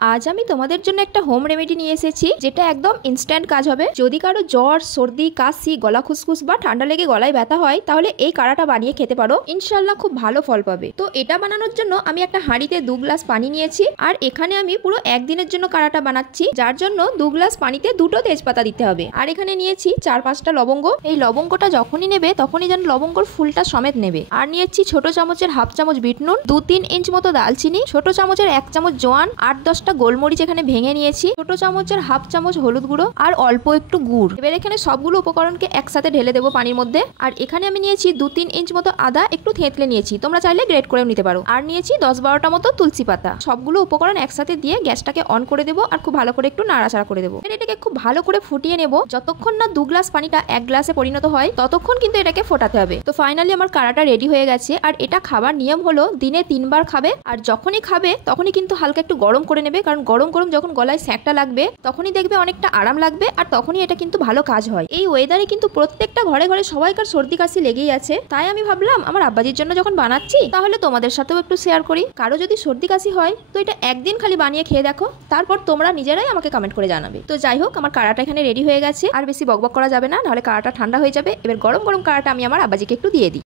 আজ আমি তোমাদের জন্য একটা হোম রেমেডি নিয়ে এসেছি, যেটা একদম ইনস্ট্যান্ট কাজ হবে। যদি কারো জ্বর, সর্দি, কাশি, গলা খুসখুস বা ঠান্ডা লেগে গলায় ব্যথা হয়, তাহলে এই কাড়াটা বানিয়ে খেতে পারো। ইনশাল্লাহ খুব ভালো ফল পাবে। তো এটা বানানোর জন্য আমি একটা হাঁড়িতে 2 গ্লাস পানি নিয়েছি, আর এখানে আমি পুরো একদিনের জন্য কাড়াটা বানাচ্ছি, যার জন্য 2 গ্লাস পানিতে 2টো তেজপাতা দিতে হবে। আর এখানে নিয়েছি 4-5টা লবঙ্গ। এই লবঙ্গটা যখনই নেবে তখনই যেন লবঙ্গর ফুলটা সমেত নেবে। আর নিয়েছি ছোট চামচের 1/2 চামচ বিট নুন, 2-3 ইঞ্চ মতো দালচিনি, ছোট চামচের 1 চামচ জোয়ান, 8-10টা গোলমরিচ এখানে ভেঙে নিয়েছি, ছোট চামচের 1/2 চামচ হলুদ গুঁড়ো, আর অল্প একটু গুড়। এবার এখানে সবগুলো উপকরণকে একসাথে ঢেলে দেবো পানির মধ্যে। আর এখানে আমি নিয়েছি 2-3 ইঞ্চ মতো আদা একটু থেঁতলে নিয়েছি, তোমরা চাইলে গ্রেট করেও নিতে পারো। আর নিয়েছি 10-12টা মতো তুলসী পাতা। সবগুলো উপকরণ একসাথে দিয়ে গ্যাসটাকে অন করে দেবো, আর খুব ভালো করে একটু নাড়াচাড়া করে দেবো। এটাকে খুব ভালো করে ফুটিয়ে নেবো। যতক্ষণ না 2 গ্লাস পানিটা 1 গ্লাসে পরিণত হয় ততক্ষণ কিন্তু এটাকে ফোটাতে হবে। তো ফাইনালি আমার কাড়াটা রেডি হয়ে গেছে। আর এটা খাবার নিয়ম হলো দিনে 3 বার খাবে, আর যখনই খাবে তখনই কিন্তু হালকা একটু গরম করে নেবে, কারণ গরম গরম যখন গলায় স্যাঁকটা লাগবে তখনই দেখবে অনেকটা আরাম লাগবে, আর তখনই এটা কিন্তু ভালো কাজ হয়। এই ওয়েদারে কিন্তু প্রত্যেকটা ঘরে ঘরে সবাইকার সর্দি কাশি লেগেই আছে, তাই আমি ভাবলাম আমার আব্বাজির জন্য যখন বানাচ্ছি তাহলে তোমাদের সাথেও একটু শেয়ার করি। কারো যদি সর্দি কাশি হয় তো এটা একদিন খালি বানিয়ে খেয়ে দেখো, তারপর তোমরা নিজেরাই আমাকে কমেন্ট করে জানাবে। তো যাই হোক, আমার কাড়াটা এখানে রেডি হয়ে গেছে। আর বেশি বকবক করা যাবে না, নাহলে কাড়াটা ঠান্ডা হয়ে যাবে। এবার গরম গরম কাড়াটা আমি আমার আব্বাজিকে একটু দিয়ে দিই।